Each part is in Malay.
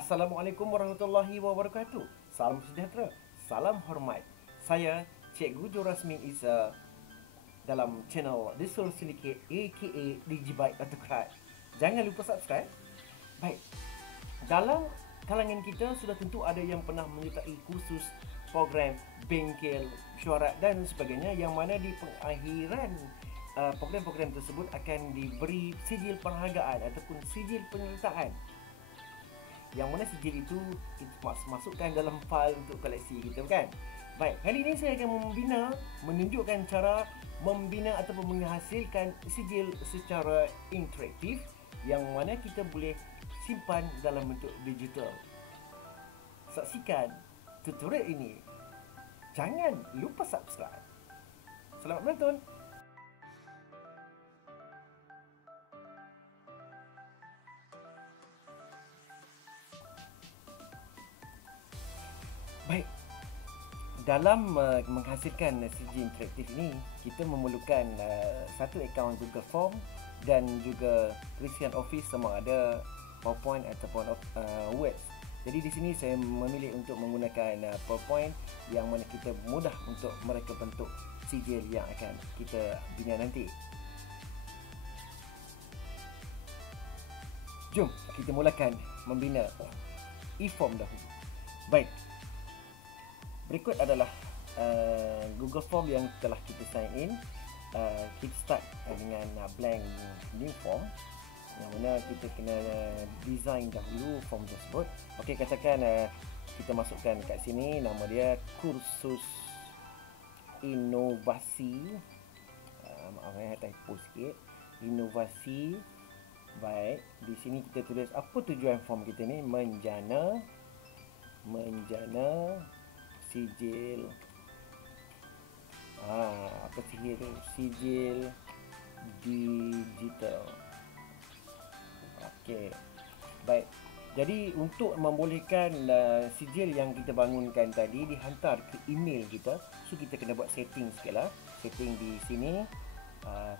Assalamualaikum warahmatullahi wabarakatuh. Salam sejahtera, salam hormat. Saya Cikgu Jurasmin Isa dalam channel Disuruh Sedikit aka Digibyte Autocrat. Jangan lupa subscribe. Baik, dalam kalangan kita sudah tentu ada yang pernah menyertai kursus program bengkel mesyuarat dan sebagainya, yang mana di pengakhiran program-program tersebut akan diberi sijil penghargaan ataupun sijil penyertaan, yang mana sijil itu kita masukkan dalam file untuk koleksi kita, kan? Baik, kali ini saya akan menunjukkan cara membina ataupun menghasilkan sijil secara interaktif, yang mana kita boleh simpan dalam bentuk digital. Saksikan tutorial ini. Jangan lupa subscribe. Selamat menonton. Baik, dalam menghasilkan sijil interaktif ini, kita memerlukan satu akaun Google Form dan juga perisian Office sama ada PowerPoint ataupun Word. Jadi di sini saya memilih untuk menggunakan PowerPoint, yang mana kita mudah untuk mereka bentuk sijil yang akan kita bina nanti. Jom kita mulakan membina e-form dahulu. Baik, berikut adalah Google Form yang telah kita sign in. Kita start dengan blank new form, yang mana kita kena design dahulu form tersebut. Okey, katakan kita masukkan kat sini nama dia kursus inovasi. Maaf typo sikit. Inovasi. Baik, di sini kita tulis apa tujuan form kita ni? Menjana sijil. Apa sihir tu? Sijil digital. Okey. Baik. Jadi untuk membolehkan sijil yang kita bangunkan tadi dihantar ke email kita, so kita kena buat setting sikitlah. Setting di sini.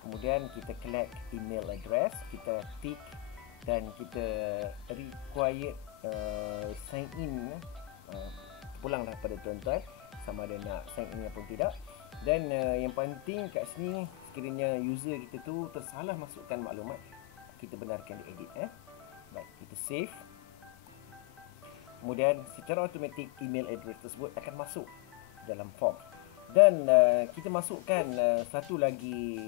Kemudian kita collect email address, kita tick dan kita required sign in. Pulanglah pada tuan-tuan sama ada nak sign in ataupun tidak. Dan yang penting kat sini, sekiranya user kita tu tersalah masukkan maklumat, kita benarkan di edit. Baik, kita save. Kemudian secara automatik email address tersebut akan masuk dalam form. Dan kita masukkan satu lagi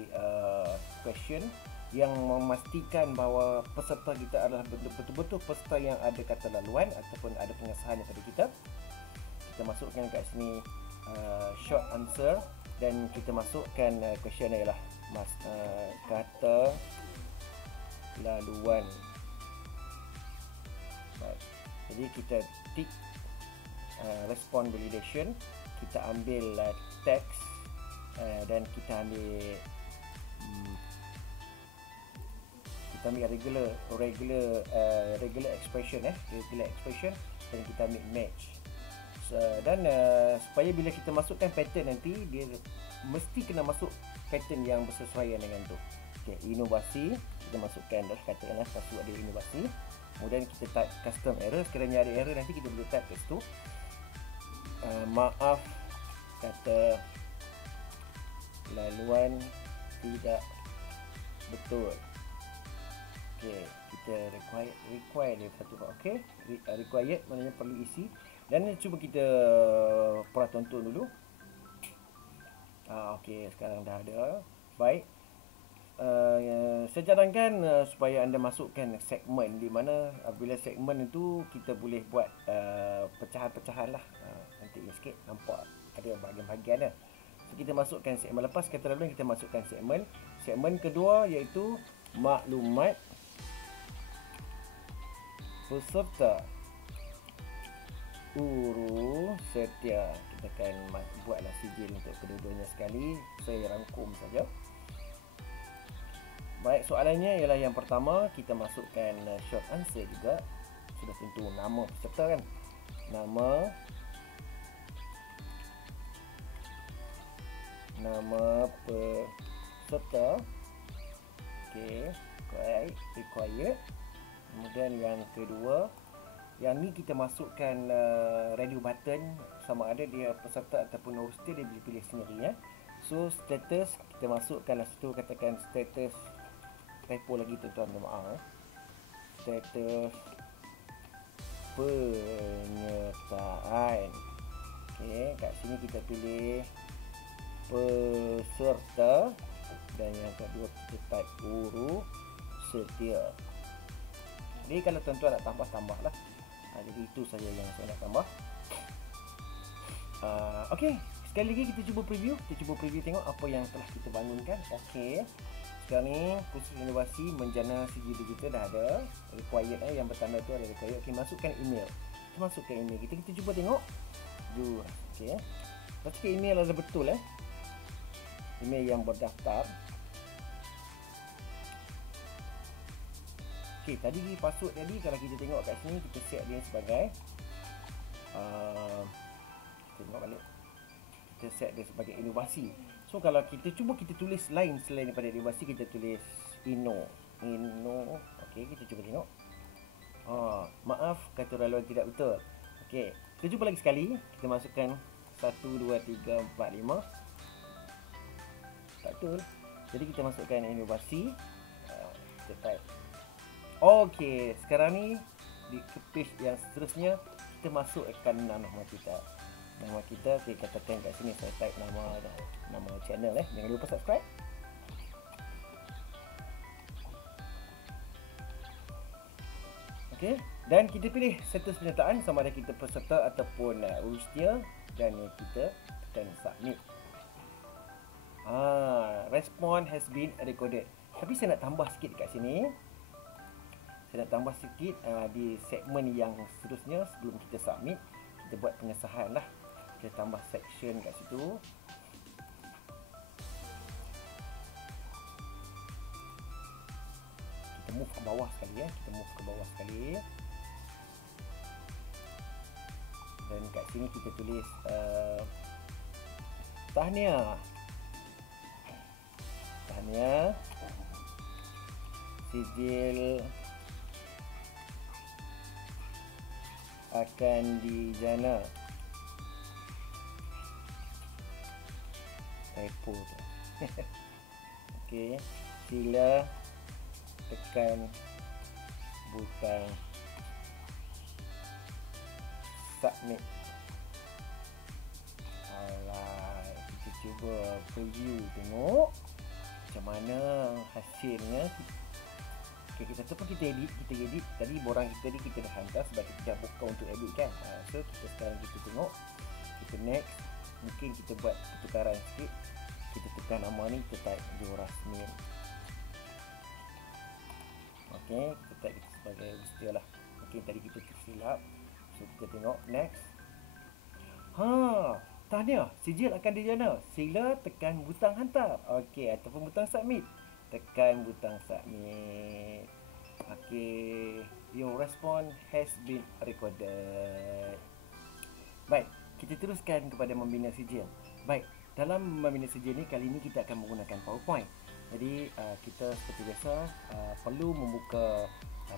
question yang memastikan bahawa peserta kita adalah betul-betul peserta yang ada kata laluan ataupun ada pengesahan daripada kita. Kita masukkan kat sini short answer, dan kita masukkan question ialah kata laluan. Baik. Jadi kita tick respond validation, kita ambil teks dan kita ambil regular expression dan kita ambil match. Dan supaya bila kita masukkan pattern nanti, dia mesti kena masuk pattern yang bersesuaian dengan tu. Okey, inovasi kita masukkan dah, katakanlah satu ada inovasi. Kemudian kita type custom error. Sekiranya ada error nanti kita boleh type kat situ. Maaf, kata laluan tidak betul. Okey, kita require dia satu. Okey, required maknanya perlu isi. Dan cuba kita tonton dulu. Okey, sekarang dah ada. Baik. Saya cadangkan supaya anda masukkan segmen, di mana bila segmen itu kita boleh buat pecahan-pecahan lah. Nanti sikit nampak ada bahagian-bahagian dah. So kita masukkan segmen. Lepas kata laluan kita masukkan segmen. Segmen kedua iaitu maklumat peserta urus setia. Kita akan buatlah sijil untuk kedua-duanya sekali. Saya rangkum saja. Baik, soalannya ialah yang pertama, kita masukkan short answer juga. Sudah tentu nama peserta, kan? Nama peserta. Okey, required. Kemudian yang kedua, Yang ni kita masukkan radio button, sama ada dia peserta ataupun host dia boleh pilih sendiri ya. So status kita masukkan lah situ, katakan status typo lagi tuan-tuan, minta maaf status penyertaan. Okey, kat sini kita pilih peserta dan yang kedua kita type huruf setia. Jadi kalau tuan-tuan nak tambah lah. Jadi itu saja yang saya nak tambah. Okey, sekali lagi kita cuba preview. Tengok apa yang telah kita bangunkan. Okey, sekarang ni kursus inovasi menjana CG digital dah ada required yang bertanda tu ada required. Okey, masukkan email. Kita masukkan email kita cuba tengok. Okey, masukkan email ada betul email yang berdaftar. Okey, tadi password tadi kalau kita tengok kat sini, kita set dia sebagai tengok balik. Kita set dia sebagai inovasi. So kalau kita cuba kita tulis lain selain daripada inovasi, kita tulis Inno. Okey, kita cuba tengok. Maaf kata raluan tidak betul. Okey, kita cuba lagi sekali. Kita masukkan 1 2 3 4 5. Tak betul. Jadi kita masukkan inovasi. Kita type. Okey, sekarang ni di page yang seterusnya kita masukkan nama kita. Okey, katakan kat sini saya type nama channel Jangan lupa subscribe. Okey, dan kita pilih status penyertaan sama ada kita peserta ataupun usia dan kita tekan submit. Response has been recorded. Tapi saya nak tambah sikit kat sini. Saya nak tambah sikit di segmen yang seterusnya sebelum kita submit. Kita buat pengesahan lah. Kita tambah section kat situ. Kita move ke bawah sekali Dan kat sini kita tulis tahniah sijil akan dijana. Typo tu. Okey, sila tekan butang submit. Alright, kita cuba preview tengok macam mana hasilnya. Okey, kita ataupun kita edit. Tadi borang kita ni kita dah hantar sebab kita dah buka untuk edit kan. So kita sekarang kita tengok, kita next. Mungkin kita buat pertukaran sikit. Kita tekan nama ni, kita type Jorasmin. Okey, kita type itu sebagai setia lah. Mungkin tadi kita tersilap. So kita tengok next. Tahniah, sijil akan dijana. Sila tekan butang hantar. Okey, ataupun butang submit. Tekan butang submit. Okey, your response has been recorded. Baik, kita teruskan kepada membina sijil. Baik, dalam membina sijil ni kali ni kita akan menggunakan PowerPoint. Jadi kita seperti biasa perlu membuka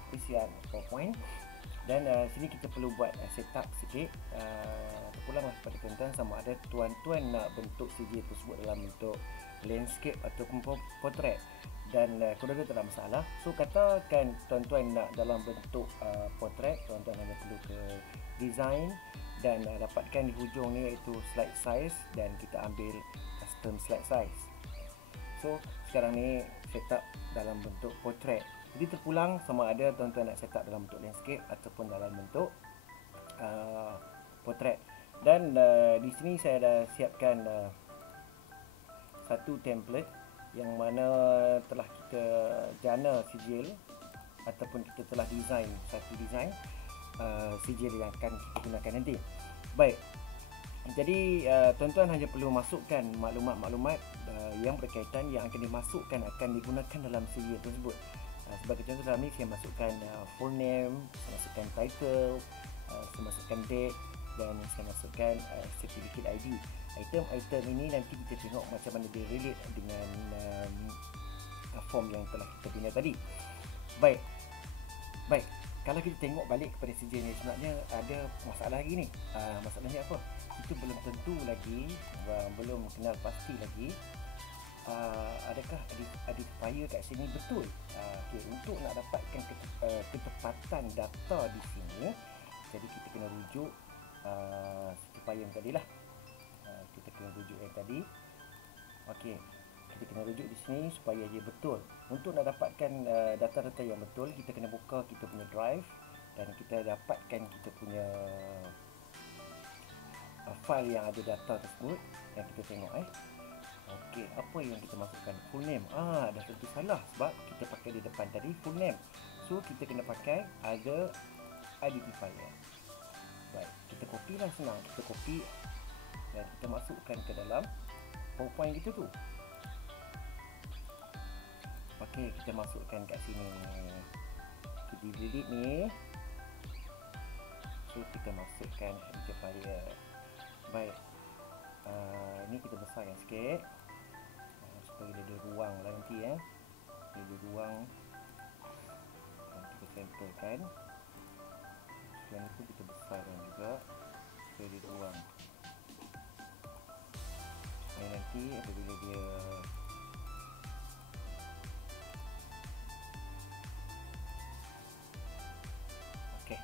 perisian PowerPoint. Dan sini kita perlu buat setup sikit. Terpulanglah kepada tuan-tuan sama ada tuan-tuan nak bentuk sijil tersebut dalam bentuk landscape ataupun portrait. Dan kedua-dua tak ada masalah. So katakan tuan-tuan nak dalam bentuk portrait, tuan-tuan hanya perlu ke design dan dapatkan di hujung ni iaitu slide size dan kita ambil custom slide size. So sekarang ni setup dalam bentuk portrait. Jadi terpulang sama ada tuan-tuan nak setup dalam bentuk landscape ataupun dalam bentuk portrait. Dan di sini saya dah siapkan satu template yang mana telah kita jana sijil ataupun kita telah design satu design sijil yang akan kita gunakan nanti. Baik, jadi tuan-tuan hanya perlu masukkan maklumat-maklumat yang berkaitan yang akan dimasukkan, akan digunakan dalam sijil tersebut. Sebagai contoh dalam ni saya masukkan full name, saya masukkan title, saya masukkan date dan saya masukkan certificate ID. Item-item ini nanti kita tengok macam mana dia relate dengan form yang telah kita bina tadi. Baik. kalau kita tengok balik kepada sijil ni, sebenarnya ada masalah lagi ni. Masalahnya apa? Kita belum tentu lagi, belum kenal pasti lagi adakah identifier kat sini betul. Okay, untuk nak dapatkan ketepatan data di sini, jadi kita kena rujuk identifier yang tadi lah. Kita kena rujuk yang tadi. Okey, kita kena rujuk di sini supaya dia betul. Untuk nak dapatkan data-data yang betul, kita kena buka kita punya drive dan kita dapatkan kita punya file yang ada data tersebut. Yang kita tengok okey, apa yang kita masukkan? Full name. Dah tentu salah sebab kita pakai di depan tadi full name. So kita kena pakai other identifier. Baik, kita copy lah, senang. Kita copy dan kita masukkan ke dalam PowerPoint kita tu. Okey, kita masukkan kat sini. Kita delete ni. So kita masukkan identifier. Baik. Ni kita besarkan sikit supaya dia ada ruang lah nanti dia ada ruang. Kita centerkan. Selain itu kita besarkan juga supaya dia ada ruang. Nanti apabila dia okey,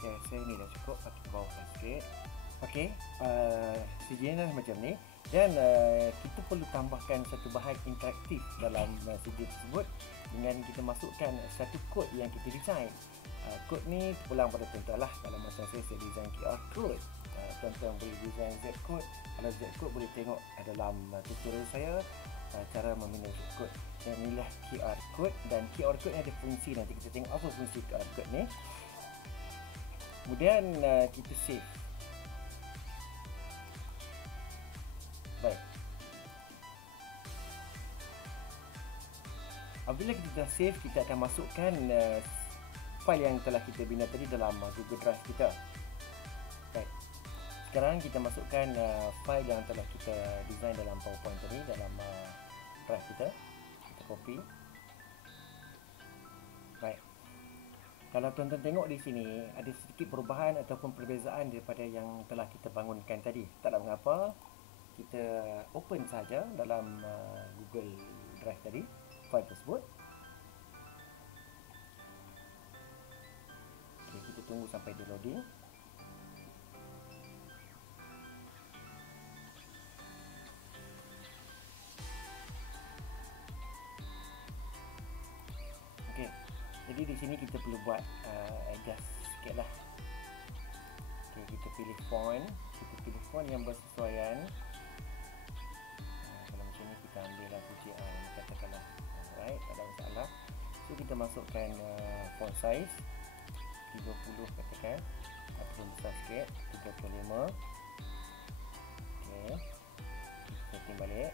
saya rasa ni dah cukup. Kita bawahkan sikit. Okey, sijil dah macam ni. Dan kita perlu tambahkan satu bahan interaktif dalam sijil tersebut dengan kita masukkan satu kod yang kita design. Kod ni terpulang pada tuan-tuan lah. Kalau macam saya design QR code, tuan-tuan boleh design Z code. Kalau Z code boleh tengok dalam tutorial saya cara memanage kod. Dan inilah QR code, dan QR code ni ada fungsi. Nanti kita tengok apa fungsi QR code ni. Kemudian kita save. Baik. Apabila kita dah save, kita akan masukkan file yang telah kita bina tadi dalam Google Drive kita. Baik. Sekarang kita masukkan file yang telah kita design dalam PowerPoint tadi dalam drive kita. Kita copy. Baik. Kalau tuan-tuan tengok di sini, ada sedikit perubahan ataupun perbezaan daripada yang telah kita bangunkan tadi. Taklah mengapa, kita open saja dalam Google Drive tadi, file tersebut. Okay, kita tunggu sampai dia loading. Okay, jadi di sini kita perlu buat adjust sikit lah. Okay, kita pilih font. Kita pilih font yang bersesuaian. Kalau macam ni kita ambil lah PJR, katakanlah. Alright, tak ada masalah. So kita masukkan font size 30 katakan, ataupun besar sikit 35. Okay, kita setting balik.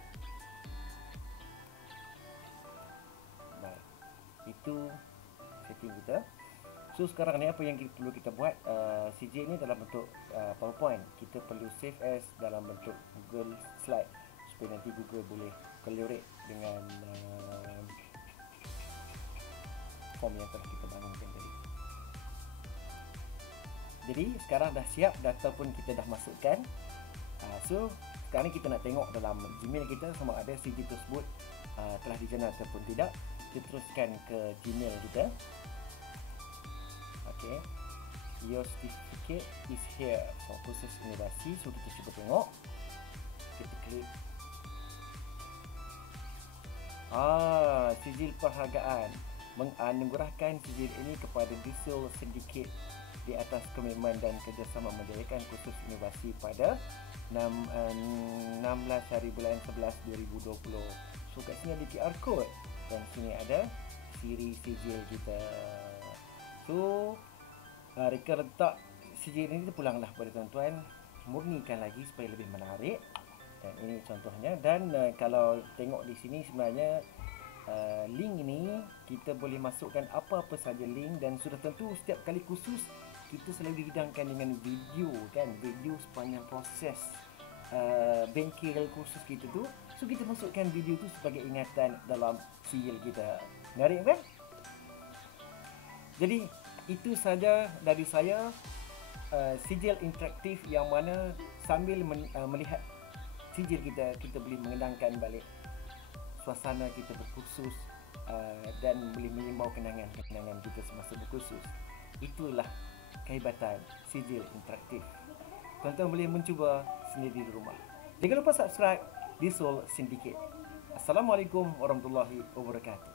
Baik, itu setting kita. So sekarang ni apa yang perlu kita buat? CJ ni dalam bentuk PowerPoint. Kita perlu save as dalam bentuk Google Slide supaya nanti Google boleh collaborate dengan form yang telah kita bangunkan tadi. Jadi sekarang dah siap, data pun kita dah masukkan. So sekarang ni kita nak tengok dalam Gmail kita sama ada CJ tersebut telah dijenar ataupun tidak. Kita teruskan ke Gmail kita. Okay, your certificate is here for proses inovasi. So kita cuba tengok. Kita klik. Sijil perhargaan. Menganugerahkan sijil ini kepada Disul Syndicate di atas komitmen dan kerjasama menjayakan kursus inovasi pada 16 hari bulan 11 2020. So kat sini ada QR code dan sini ada siri sijil kita. So reka letak sijil ini terpulanglah pada tuan-tuan, murnikan lagi supaya lebih menarik. Dan ini contohnya. Dan kalau tengok di sini sebenarnya link ini kita boleh masukkan apa-apa saja link, dan sudah tentu setiap kali kursus kita selalu dihidangkan dengan video kan, video sepanjang proses bengkel kursus kita tu. So kita masukkan video tu sebagai ingatan dalam sijil kita. Menarik kan? Jadi itu saja dari saya, sijil interaktif yang mana sambil melihat sijil kita boleh mengenangkan balik suasana kita berkursus, dan boleh mengimbau kenangan-kenangan kita semasa berkursus. Itulah kehebatan sijil interaktif. Tuan-tuan boleh mencuba sendiri di rumah. Jangan lupa subscribe di Soul Syndicate. Assalamualaikum warahmatullahi wabarakatuh.